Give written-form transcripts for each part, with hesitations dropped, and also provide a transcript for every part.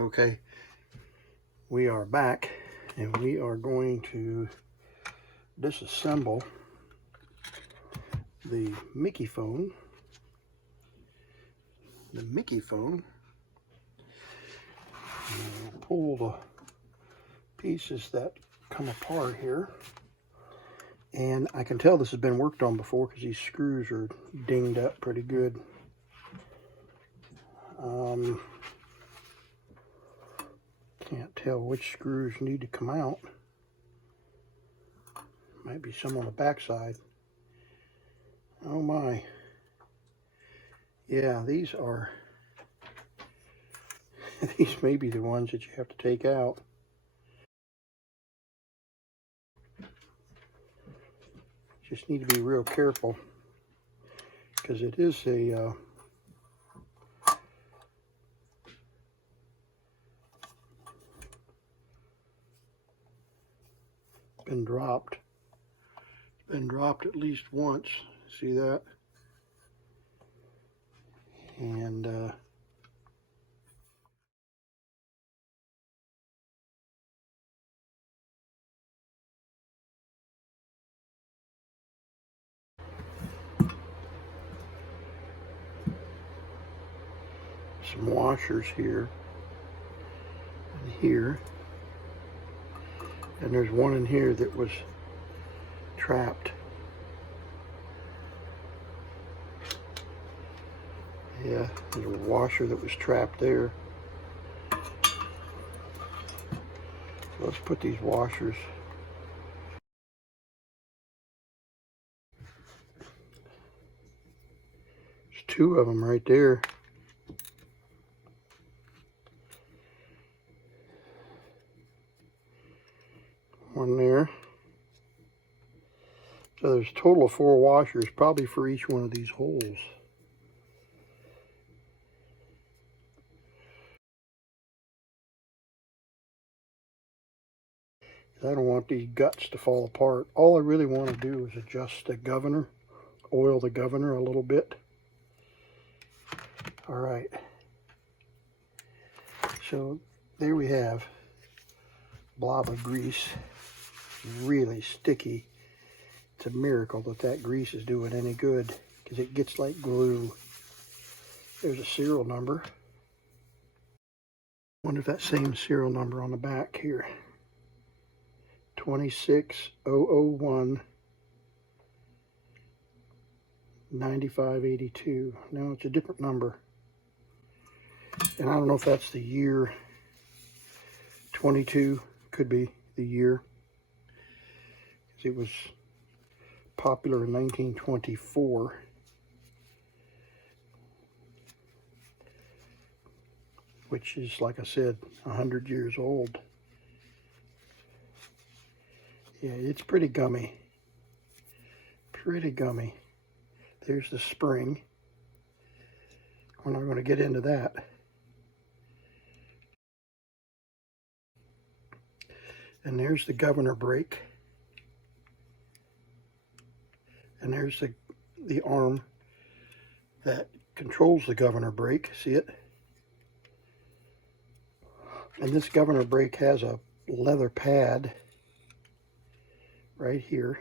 Okay, we are back and we are going to disassemble the Mikiphone. We'll pull the pieces that come apart here. And I can tell this has been worked on before because these screws are dinged up pretty good. Can't tell which screws need to come out. Might be some on the back side. Oh my. Yeah, these are, these may be the ones that you have to take out. Just need to be real careful because it is a been dropped at least once. See that? And some washers here and here, and there's one in here that was trapped. Yeah, there's a washer that was trapped there. So let's put these washers. There's two of them right there. One there. So there's a total of 4 washers, probably for each one of these holes. I don't want these guts to fall apart. All I really want to do is adjust the governor, oil the governor a little bit. All right. So there we have a blob of grease, really sticky. It's a miracle that that grease is doing any good because it gets like glue. There's a serial number. Wonder if that same serial number on the back here. 26001 9582. No, it's a different number. And I don't know if that's the year. 22 could be the year. It was popular in 1924. Which is, like I said, 100 years old. Yeah, it's pretty gummy. Pretty gummy. There's the spring. We're not going to get into that. And there's the governor brake. And there's the arm that controls the governor brake. See it? And this governor brake has a leather pad right here.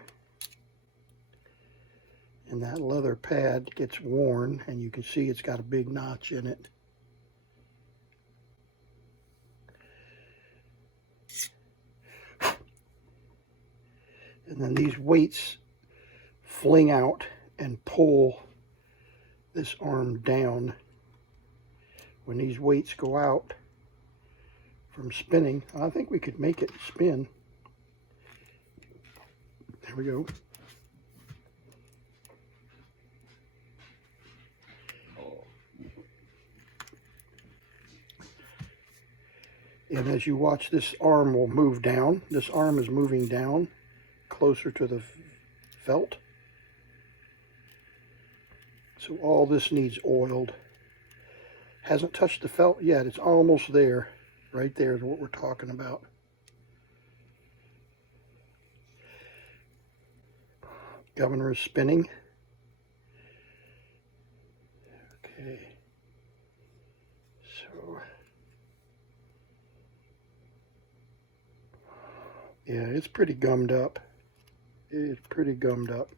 And that leather pad gets worn, and you can see it's got a big notch in it. And then these weights fling out and pull this arm down. When these weights go out from spinning, I think we could make it spin. There we go. And as you watch, this arm will move down. This arm is moving down closer to the felt. So all this needs oiled. Hasn't touched the felt yet. It's almost there. Right there is what we're talking about. Governor is spinning. Okay. So Yeah, it's pretty gummed up. It's pretty gummed up.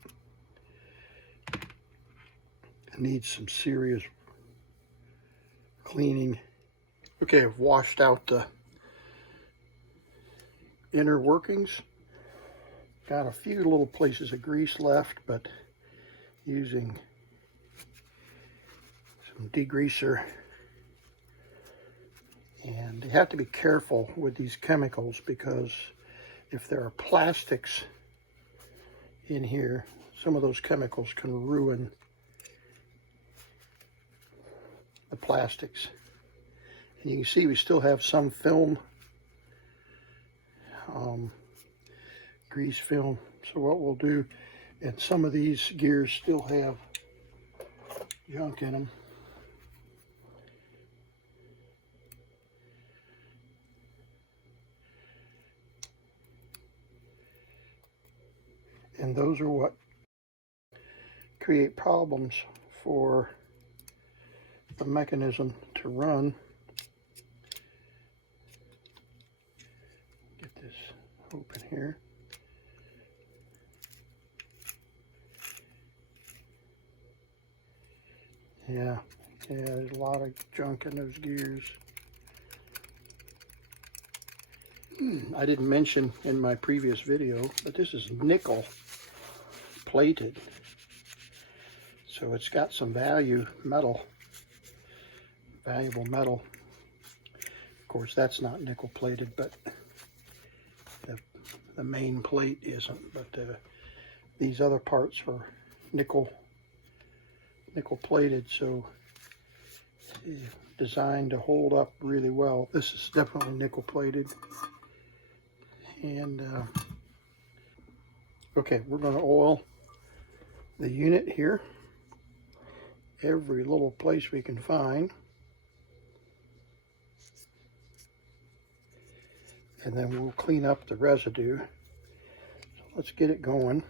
It needs some serious cleaning. Okay, I've washed out the inner workings. Got a few little places of grease left, but using some degreaser. And you have to be careful with these chemicals, because if there are plastics in here, some of those chemicals can ruin the plastics. And you can see we still have some film, grease film. So what we'll do, and some of these gears still have junk in them. And those are what create problems for the mechanism to run. Get this open here. Yeah, there's a lot of junk in those gears. I didn't mention in my previous video, but this is nickel plated. So it's got some valuable metal. Of course, that's not nickel plated, but the main plate isn't. But these other parts are nickel plated, so it's designed to hold up really well. This is definitely nickel plated. And okay, we're going to oil the unit here, every little place we can find, and then we'll clean up the residue. So let's get it going.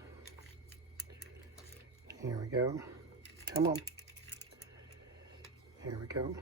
Here we go. Come on. Here we go.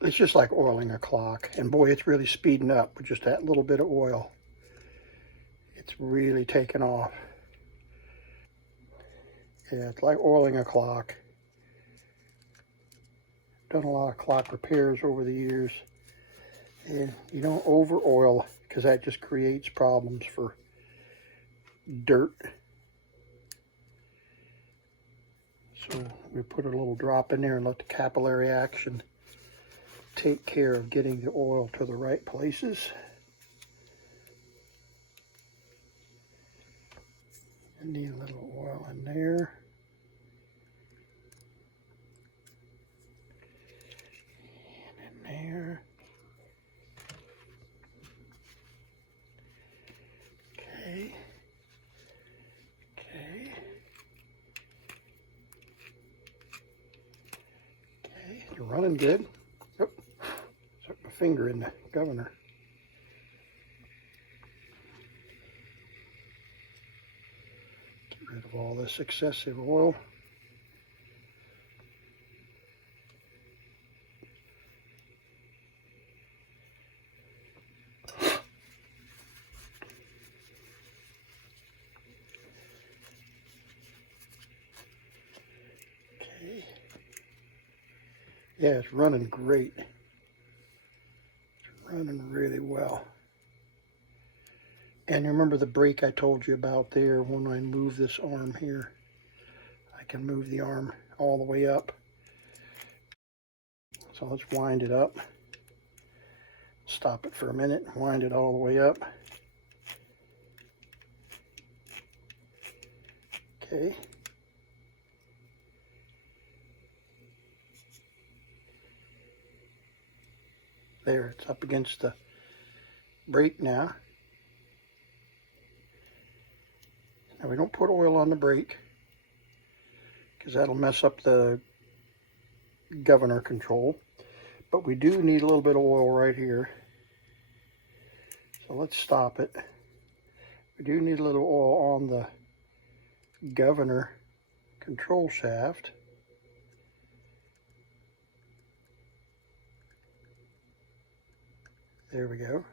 It's just like oiling a clock, and boy, it's really speeding up with just that little bit of oil. It's really taking off. Yeah, it's like oiling a clock. Done a lot of clock repairs over the years, and you don't over oil, because that just creates problems for dirt. So we put a little drop in there and let the capillary action take care of getting the oil to the right places. I need a little oil in there. And in there. Okay. Okay. Okay, you're running good. Oh, stuck my finger in the governor. Get rid of all this excessive oil. Okay. Yeah, it's running great. It's running really well. And remember the brake I told you about there, when I move this arm here, I can move the arm all the way up. So let's wind it up. Stop it for a minute, wind it all the way up. Okay. There, it's up against the brake now. Now we don't put oil on the brake because that'll mess up the governor control, but we do need a little bit of oil right here. So let's stop it. We do need a little oil on the governor control shaft. There we go.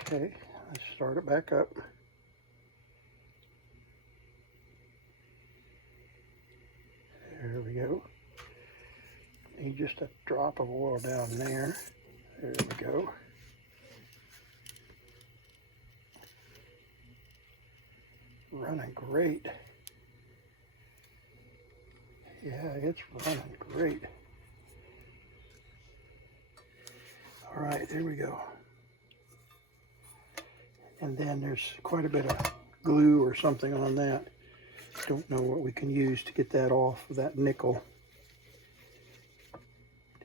Okay, let's start it back up. There we go. Need just a drop of oil down there. There we go. Running great. Yeah, it's running great. All right, there we go. And then there's quite a bit of glue or something on that. Don't know what we can use to get that off of that nickel.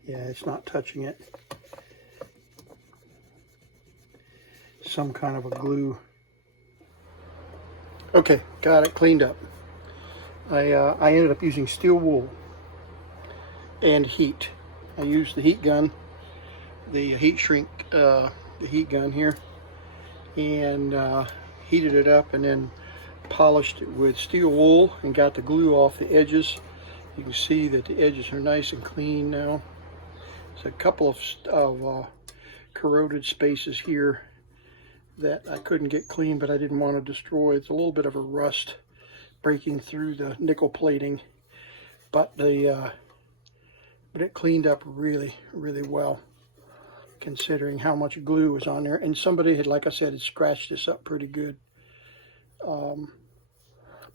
Yeah, it's not touching it. Some kind of a glue. Okay, got it cleaned up. I ended up using steel wool and heat. I used the heat gun, the heat shrink, the heat gun here, and heated it up and then polished it with steel wool and got the glue off the edges. You can see that the edges are nice and clean now. There's a couple of corroded spaces here that I couldn't get clean, but I didn't want to destroy. It's a little bit of a rust breaking through the nickel plating, but it cleaned up really, really well, considering how much glue was on there. And somebody had, like I said, had scratched this up pretty good.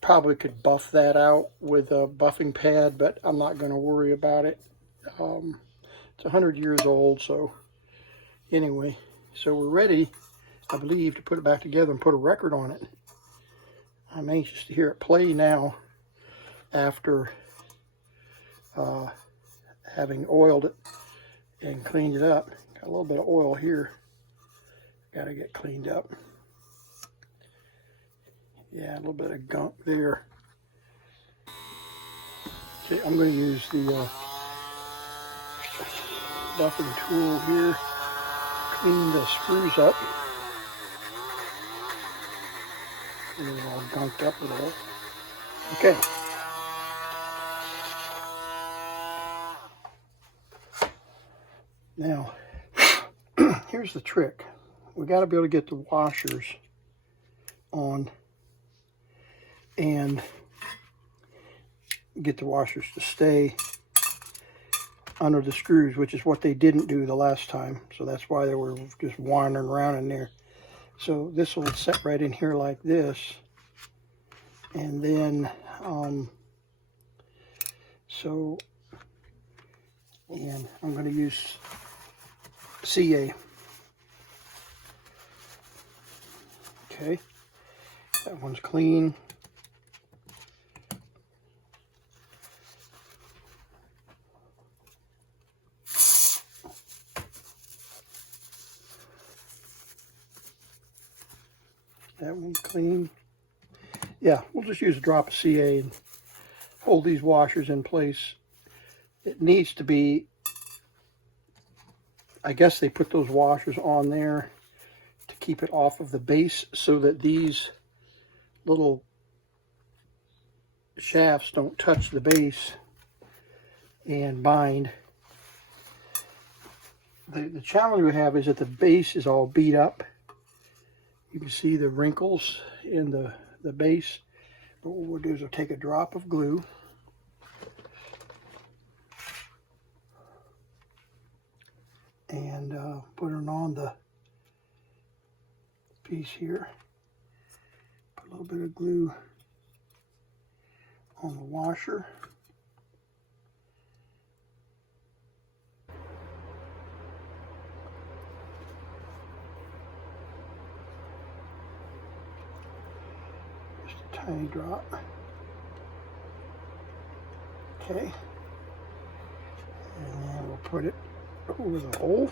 Probably could buff that out with a buffing pad, but I'm not going to worry about it. It's 100 years old, so anyway, so we're ready, I believe, to put it back together and put a record on it. I'm anxious to hear it play now after having oiled it and cleaned it up. Got a little bit of oil here. Got to get cleaned up. Yeah, a little bit of gunk there. Okay, I'm going to use the buffing tool here. Clean the screws up. And they're all gunked up a little. Okay. Now, here's the trick. We got to be able to get the washers on and get the washers to stay under the screws, which is what they didn't do the last time. So that's why they were just wandering around in there. So this will set right in here like this. And then, and I'm going to use CA. Okay, that one's clean. That one's clean. Yeah, we'll just use a drop of CA and hold these washers in place. It needs to be, I guess they put those washers on there to keep it off of the base so that these little shafts don't touch the base and bind. The challenge we have is that the base is all beat up. You can see the wrinkles in the base. But what we'll do is we'll take a drop of glue and put it on the piece here. Put a little bit of glue on the washer. Just a tiny drop. Okay. And then we'll put it over the hole.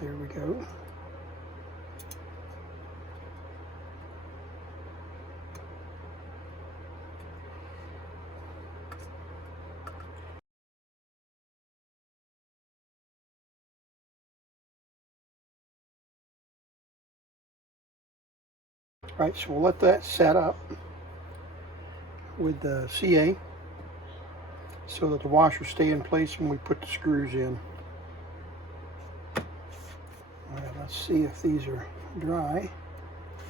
There we go. Right, so we'll let that set up with the CA so that the washers stay in place when we put the screws in. All right, let's see if these are dry.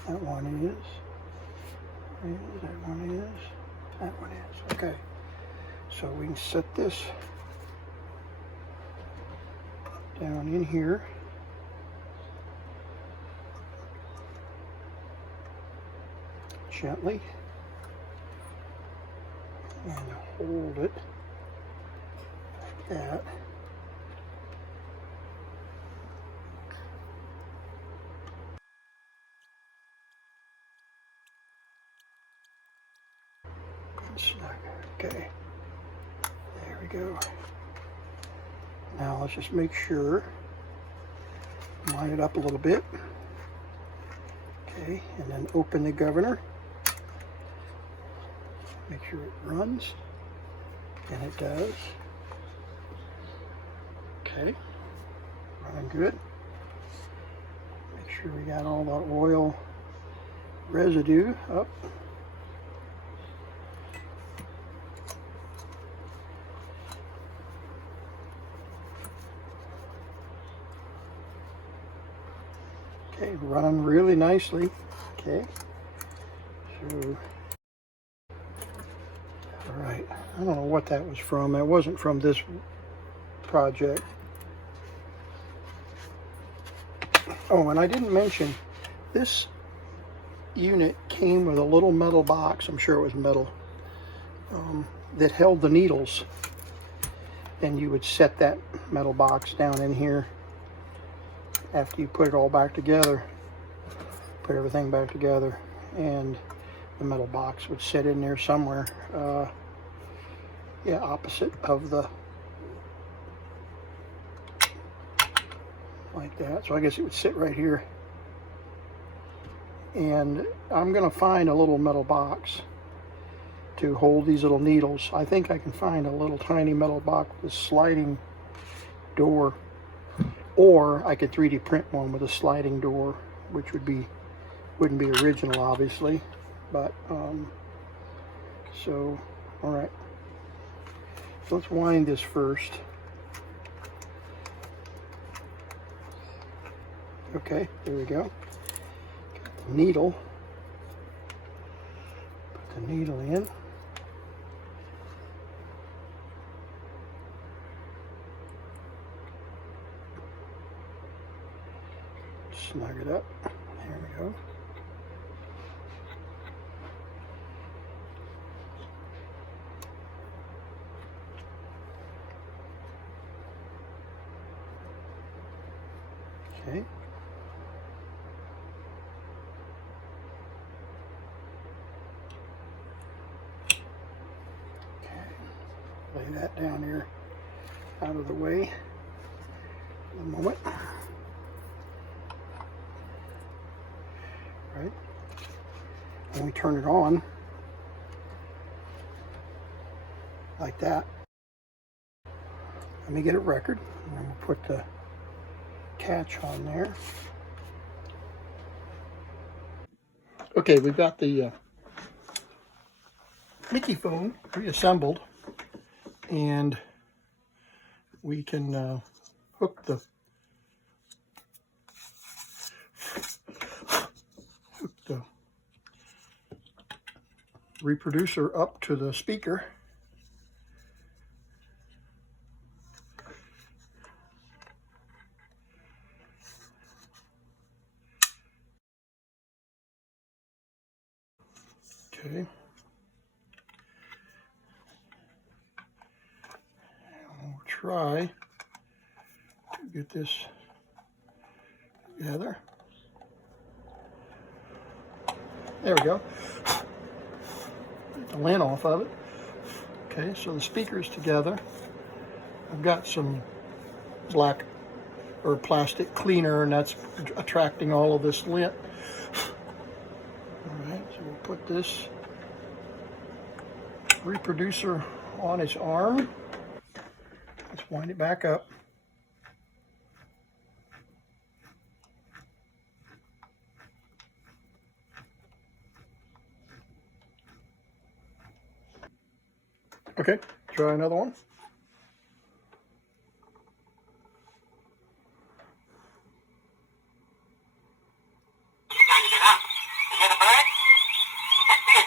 That one is. That one is. That one is. Okay. So we can set this down in here. Gently. And hold it like that. Okay, there we go. Now let's just make sure, line it up a little bit. Okay, and then open the governor. Make sure it runs, and it does. Okay, running good. Make sure we got all the oil residue up. Okay, running really nicely. Okay, so, all right, I don't know what that was from. That wasn't from this project. Oh, and I didn't mention, this unit came with a little metal box, I'm sure it was metal, that held the needles. And you would set that metal box down in here after you put it all back together, put everything back together, and the metal box would sit in there somewhere, yeah, opposite of the, like that. So I guess it would sit right here. And I'm gonna find a little metal box to hold these little needles. I think I can find a little tiny metal box with a sliding door. Or I could 3D print one with a sliding door, which wouldn't be original, obviously. But, so, all right. So let's wind this first. Okay, there we go. Got the needle. Put the needle in. Snug it up. There we go. Okay. Lay that down here out of the way for the moment. Right? When we turn it on, like that, let me get a record, and then we'll put the catch on there. Okay, we've got the Mikiphone reassembled, and we can hook the reproducer up to the speaker. Okay. We'll try to get this together. There we go. Get the lint off of it. Okay, so the speaker's together. I've got some black or plastic cleaner, and that's attracting all of this lint. All right, so we'll put this reproducer on its arm. Let's wind it back up. Okay, try another one.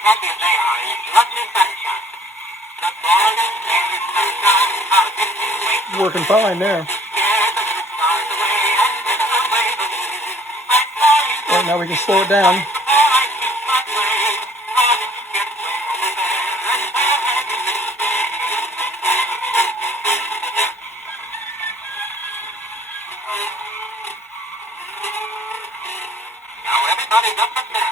Happy as they are in this lovely sunshine. Good morning, every sunshine, how did you wake? Working fine there. Right, now we can slow it down. Now everybody's up and down.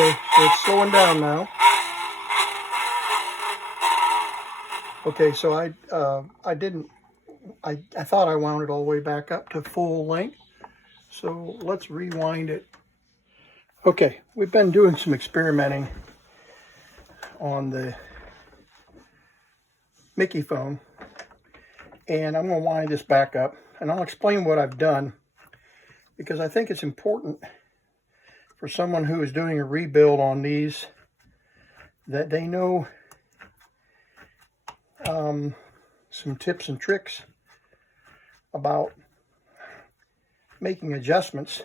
Okay, so it's slowing down now. Okay, so I thought I wound it all the way back up to full length. So let's rewind it. Okay, we've been doing some experimenting on the Mikiphone, and I'm going to wind this back up, and I'll explain what I've done, because I think it's important for someone who is doing a rebuild on these that they know some tips and tricks about making adjustments.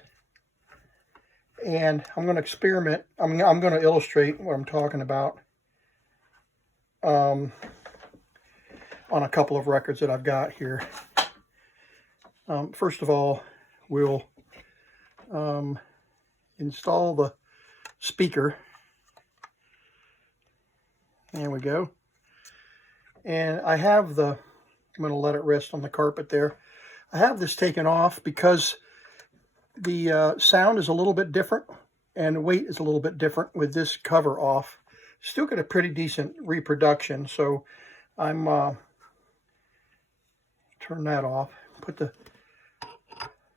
And I'm going to experiment. I'm going to illustrate what I'm talking about on a couple of records that I've got here. First of all, we'll install the speaker. There we go. And I have I'm going to let it rest on the carpet there. I have this taken off because the sound is a little bit different and the weight is a little bit different with this cover off. Still get a pretty decent reproduction, so I'm turn that off, put the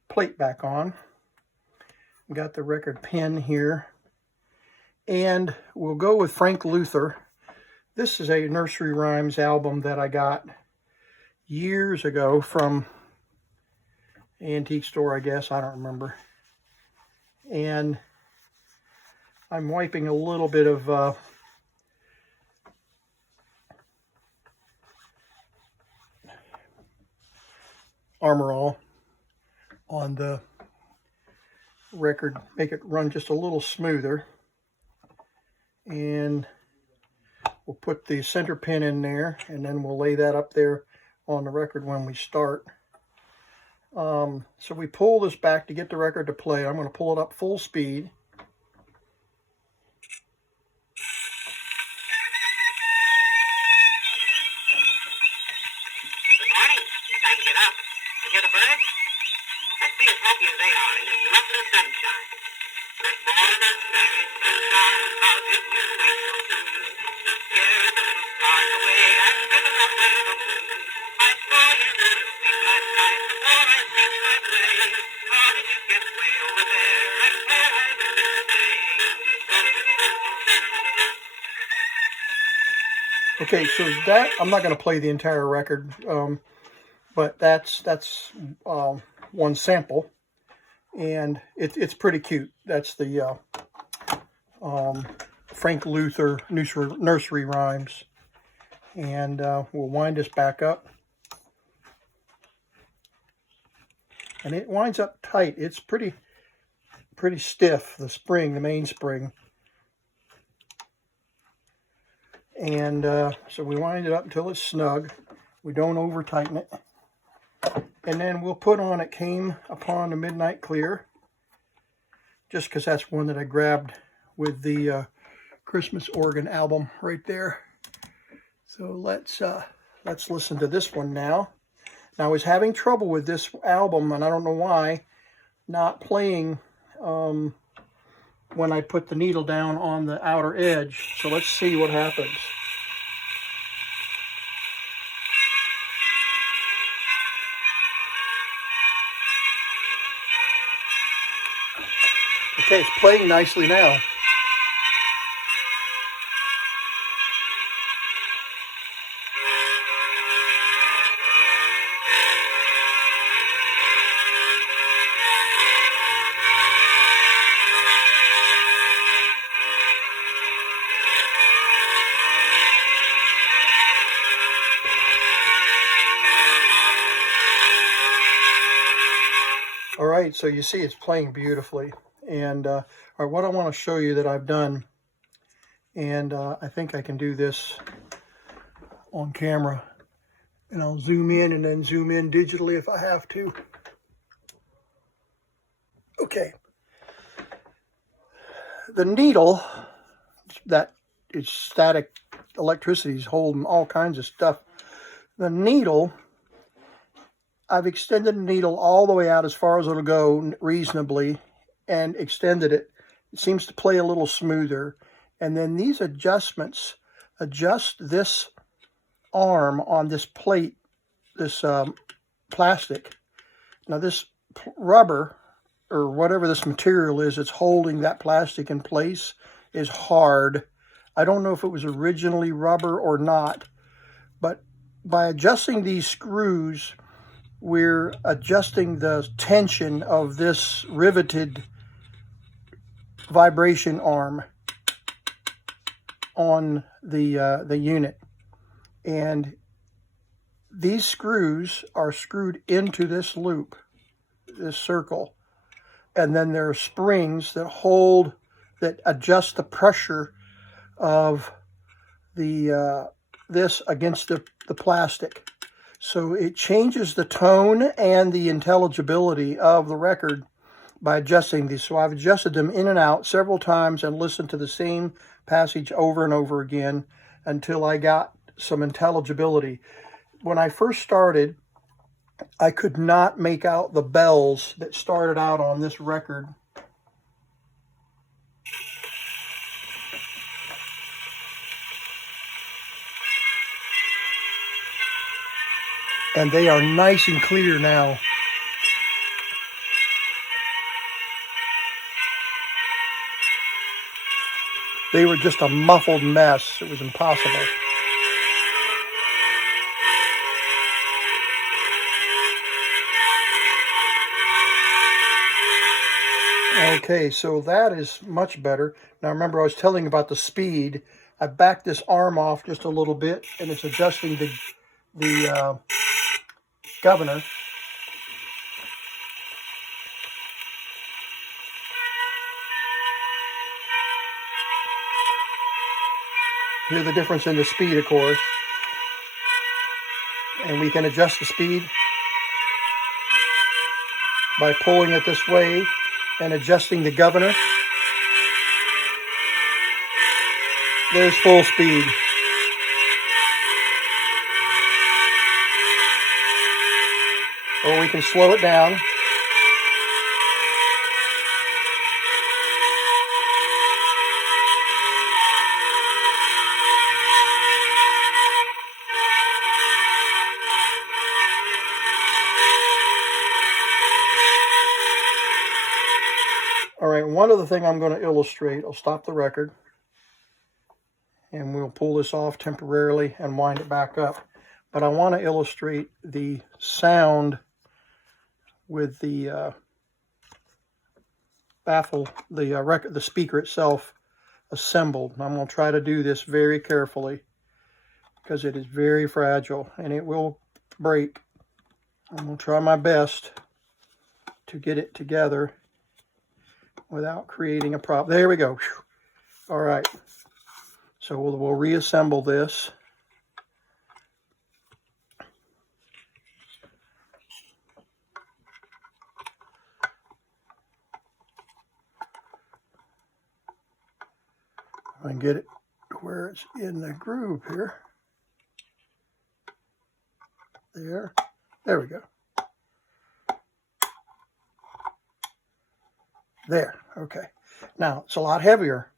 plate back on. Got the record pin here, and we'll go with Frank Luther. This is a nursery rhymes album that I got years ago from antique store, I guess, I don't remember. And I'm wiping a little bit of Armor All on the record, make it run just a little smoother. And we'll put the center pin in there, and then we'll lay that up there on the record when we start. So we pull this back to get the record to play. I'm going to pull it up full speed. Good morning. Time to get up. You hear the birds? Let's be as happy as they are in this lovely sunshine. Good morning, very sunshine. How did you wake so soon? Scared the little stars away and driven away the moon. I saw you go to sleep last night before I ceased my play. How did you get way over there and where have you been staying? Okay, so that, I'm not going to play the entire record, but that's one sample, and it's pretty cute. That's the Frank Luther nursery rhymes, And we'll wind this back up. And it winds up tight. It's pretty stiff, the spring, the main spring. And so we wind it up until it's snug. We don't over tighten it. And then we'll put on It Came Upon a Midnight Clear, just because that's one that I grabbed with the Christmas organ album right there. So let's listen to this one now. Now I was having trouble with this album, and I don't know why, not playing when I put the needle down on the outer edge. So let's see what happens. Okay, it's playing nicely now. All right, so you see it's playing beautifully. And all right, what I want to show you that I've done, and I think I can do this on camera, and I'll zoom in and then zoom in digitally if I have to. Okay. The needle, that is static electricity, is holding all kinds of stuff. The needle, I've extended the needle all the way out as far as it'll go reasonably and extended it. It seems to play a little smoother. And then these adjustments adjust this arm on this plate, this plastic. Now this rubber, or whatever this material is that's holding that plastic in place, is hard. I don't know if it was originally rubber or not, but by adjusting these screws, we're adjusting the tension of this riveted vibration arm on the unit. And these screws are screwed into this loop, this circle. And then there are springs that hold, that adjust the pressure of the this against the plastic. So it changes the tone and the intelligibility of the record by adjusting these. So I've adjusted them in and out several times and listened to the same passage over and over again until I got some intelligibility. When I first started, I could not make out the bells that started out on this record. And they are nice and clear now. They were just a muffled mess. It was impossible. Okay, so that is much better. Now remember, I was telling you about the speed. I backed this arm off just a little bit, and it's adjusting the governor. Hear the difference in the speed, of course. And we can adjust the speed by pulling it this way and adjusting the governor. There's full speed. Or we can slow it down. All right, one other thing I'm going to illustrate. I'll stop the record, and we'll pull this off temporarily and wind it back up. But I want to illustrate the sound with the baffle, the speaker itself assembled. And I'm going to try to do this very carefully. because it is very fragile and it will break. I'm going to try my best to get it together without creating a problem. There we go. All right. So we'll reassemble this. I can get it where it's in the groove here. There we go. There, okay. Now, it's a lot heavier,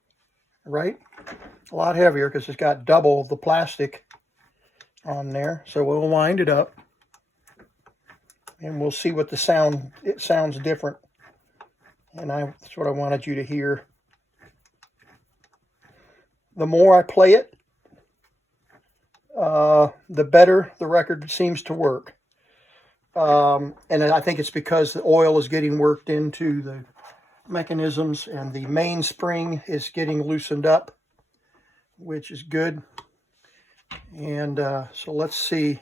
right? A lot heavier because it's got double the plastic on there. So we'll wind it up and we'll see what it sounds different. And that's what I wanted you to hear. The more I play it, the better the record seems to work. And I think it's because the oil is getting worked into the mechanisms and the mainspring is getting loosened up, which is good. And so let's see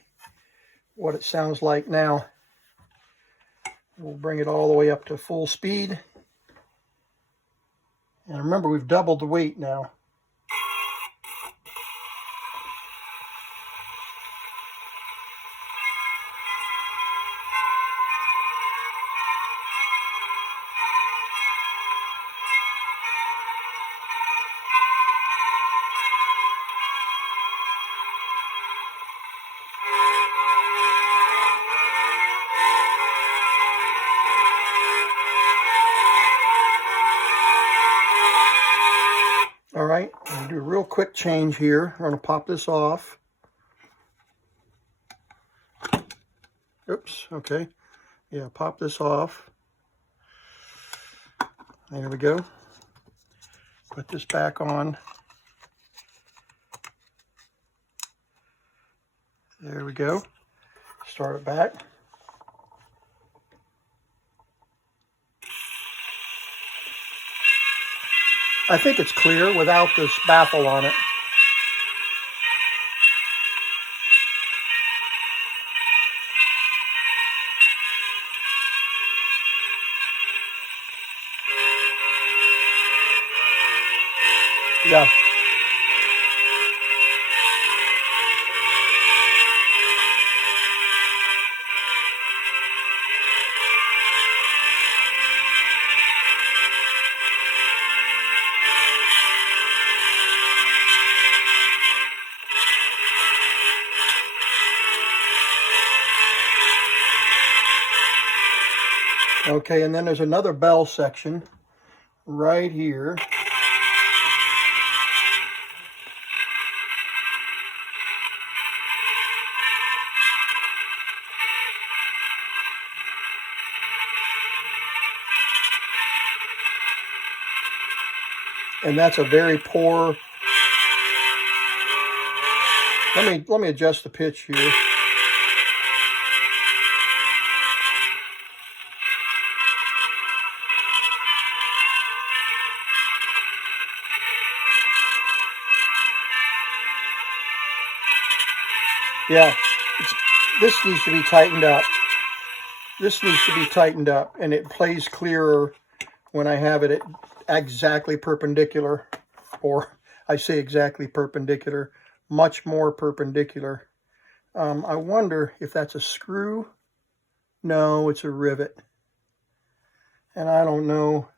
what it sounds like now. We'll bring it all the way up to full speed. And remember, we've doubled the weight now. All right, I'm going to do a real quick change here. I'm going to pop this off. Oops, okay. Yeah, pop this off. There we go. Put this back on. There we go. Start it back. I think it's clear without this baffle on it. Yeah. Okay, and then there's another bell section right here. And that's a very poor. Let me adjust the pitch here. Yeah, this needs to be tightened up. This needs to be tightened up, and it plays clearer when I have it at exactly perpendicular, or I say exactly perpendicular, much more perpendicular. I wonder if that's a screw. No, it's a rivet. And I don't know.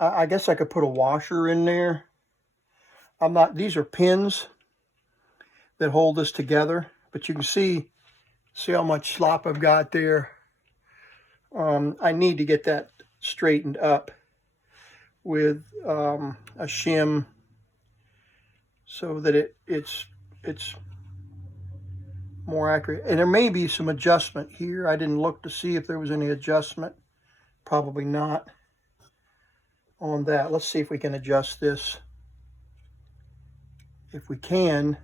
I guess I could put a washer in there. These are pins that hold this together, but you can see how much slop I've got there. I need to get that straightened up with a shim so that it's more accurate. And there may be some adjustment here. I didn't look to see if there was any adjustment. Probably not on that. Let's see if we can adjust this. If we can,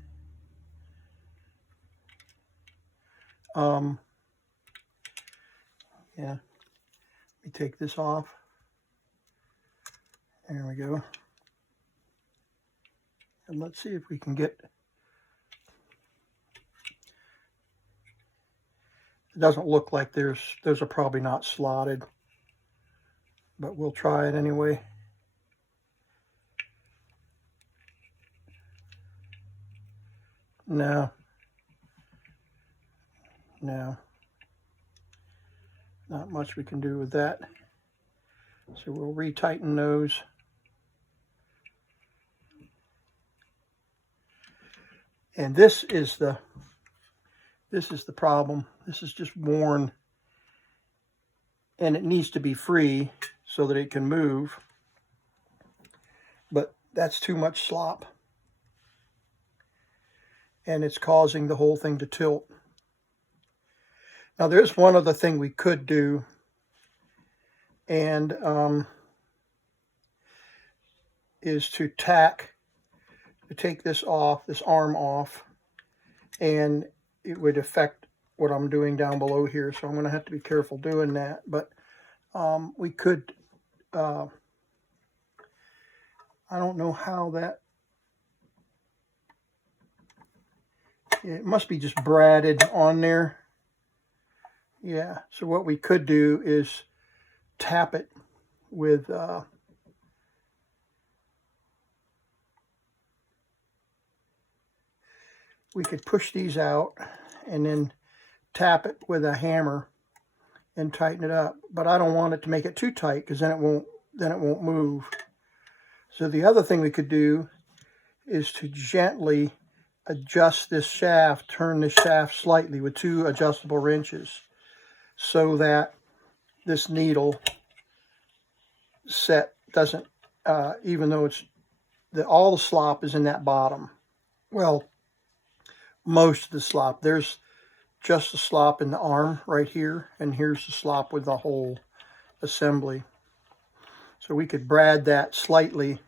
yeah, let me take this off. There we go. And let's see if we can get... It doesn't look like those are probably not slotted, but we'll try it anyway. No. No. Not much we can do with that. So we'll retighten those. And this is the problem. This is just worn, and it needs to be free so that it can move. But that's too much slop, and it's causing the whole thing to tilt. Now there's one other thing we could do, and is to take this off, this arm off, and it would affect what I'm doing down below here, so I'm going to have to be careful doing that. But we could, I don't know how that, it must be just bradded on there. Yeah, so what we could do is tap it with we could push these out and then tap it with a hammer and tighten it up. But I don't want it to make it too tight, because then it won't move. So the other thing we could do is to gently adjust this shaft, turn this shaft slightly with 2 adjustable wrenches, so that this needle set doesn't, even though all the slop is in that bottom. Well, most of the slop. There's just the slop in the arm right here, and here's the slop with the whole assembly. So we could brad that slightly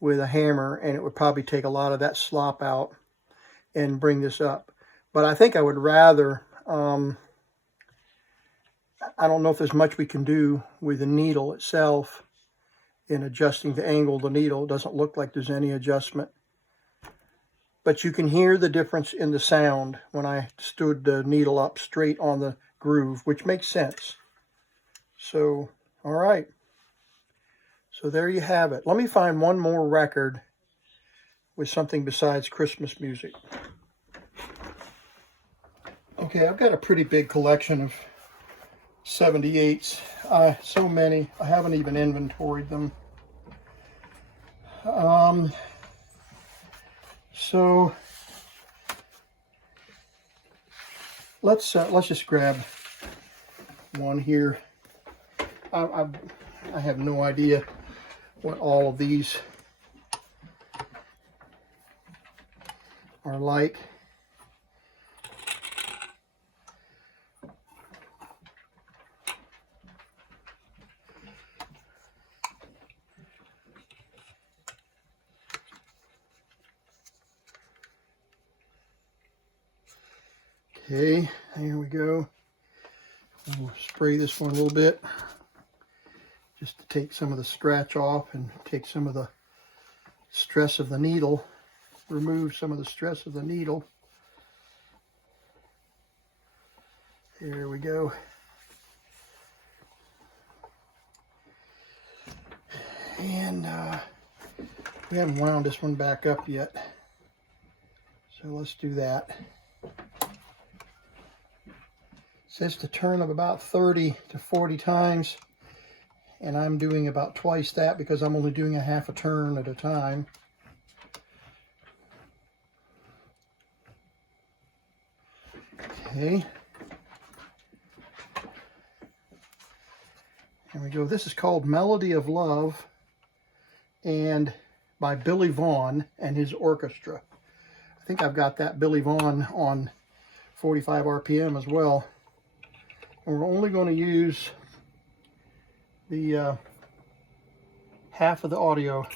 with a hammer, and it would probably take a lot of that slop out and bring this up. But I think I would rather, I don't know if there's much we can do with the needle itself in adjusting the angle of the needle. It doesn't look like there's any adjustment. But you can hear the difference in the sound when I stood the needle up straight on the groove, which makes sense. So, all right. So there you have it. Let me find one more record with something besides Christmas music. Okay, I've got a pretty big collection of 78s. So many, I haven't even inventoried them. So let's just grab one here. I have no idea what all of these are like. Okay, here we go. We'll spray this one a little bit just to take some of the scratch off and take some of the stress of the needle, remove some of the stress of the needle. There we go. And we haven't wound this one back up yet, so let's do that. It says to turn of about 30 to 40 times, and I'm doing about twice that because I'm only doing a half a turn at a time. Okay. Here we go. This is called Melody of Love, and by Billy Vaughn and his orchestra. I think I've got that Billy Vaughn on 45 RPM as well. And we're only going to use the half of the audio.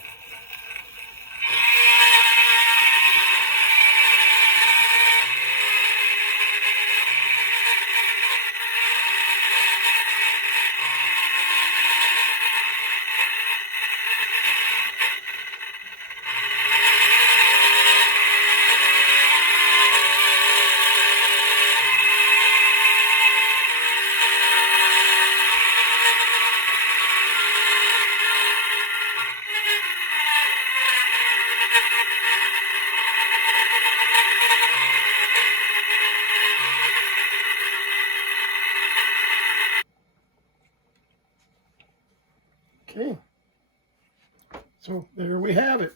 So there we have it.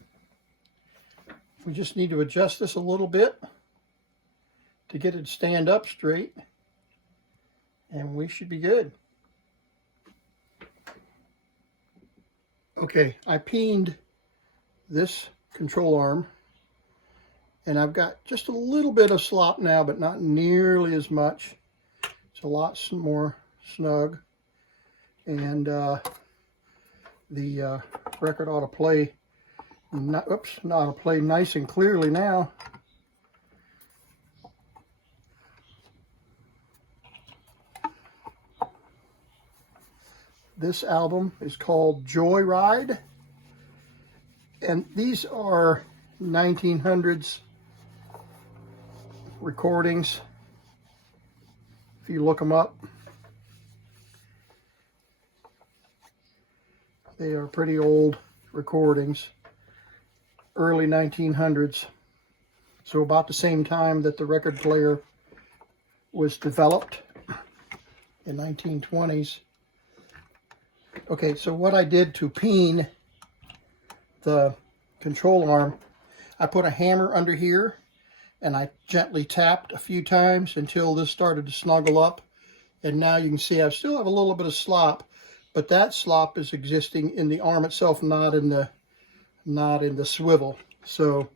We just need to adjust this a little bit to get it to stand up straight, and we should be good. Okay, I peened this control arm, and I've got just a little bit of slop now, but not nearly as much. It's a lot more snug, and the record ought to play ought to play nice and clearly now. This album is called Joyride, and these are 1900s recordings. If you look them up, they are pretty old recordings, early 1900s, so about the same time that the record player was developed in 1920s. Okay, so what I did to peen the control arm, I put a hammer under here and I gently tapped a few times until this started to snuggle up. And now you can see I still have a little bit of slop, but that slop is existing in the arm itself, not in the swivel. So,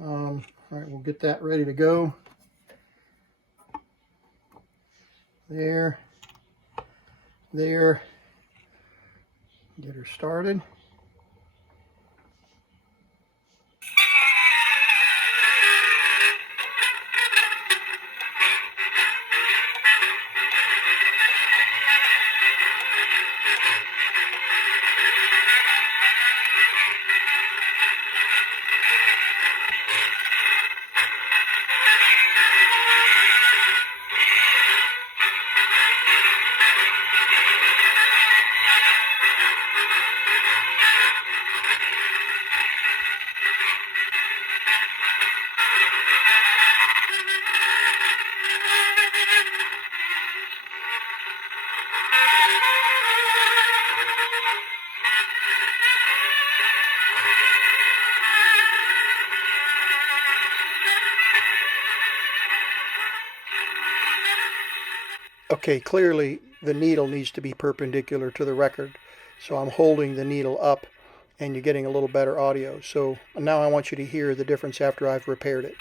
all right, we'll get that ready to go. There. Get her started. Okay, clearly the needle needs to be perpendicular to the record, so I'm holding the needle up and you're getting a little better audio. So now I want you to hear the difference after I've repaired it.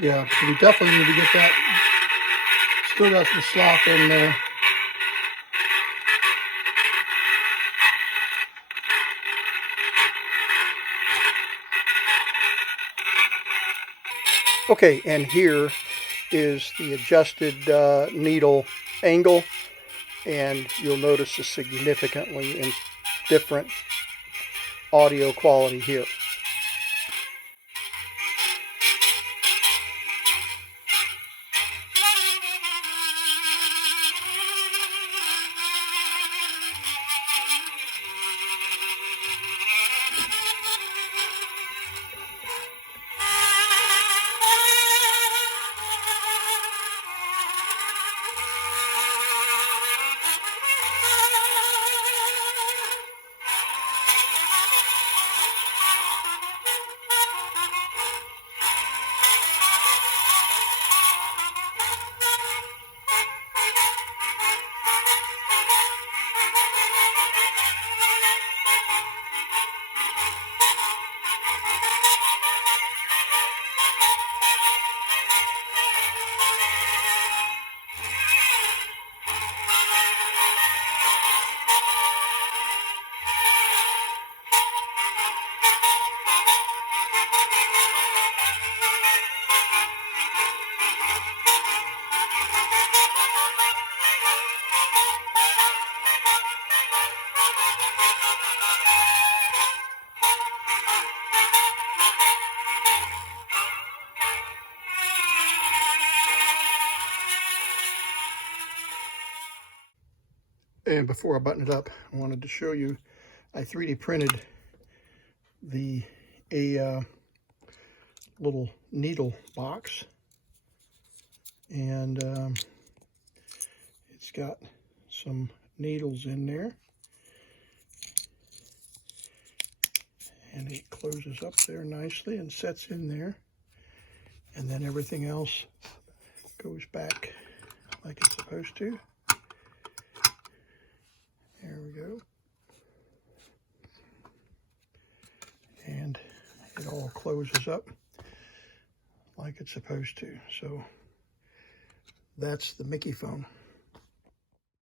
Yeah, so we definitely need to get that. Still got some slop in there. Okay, and here is the adjusted needle angle, and you'll notice a significantly different audio quality here. And before I button it up, I wanted to show you, I 3D printed a little needle box. and it's got some needles in there, and it closes up there nicely and sets in there, and then everything else goes back like it's supposed to. There we go. And it all closes up like it's supposed to. So that's the Mikiphone.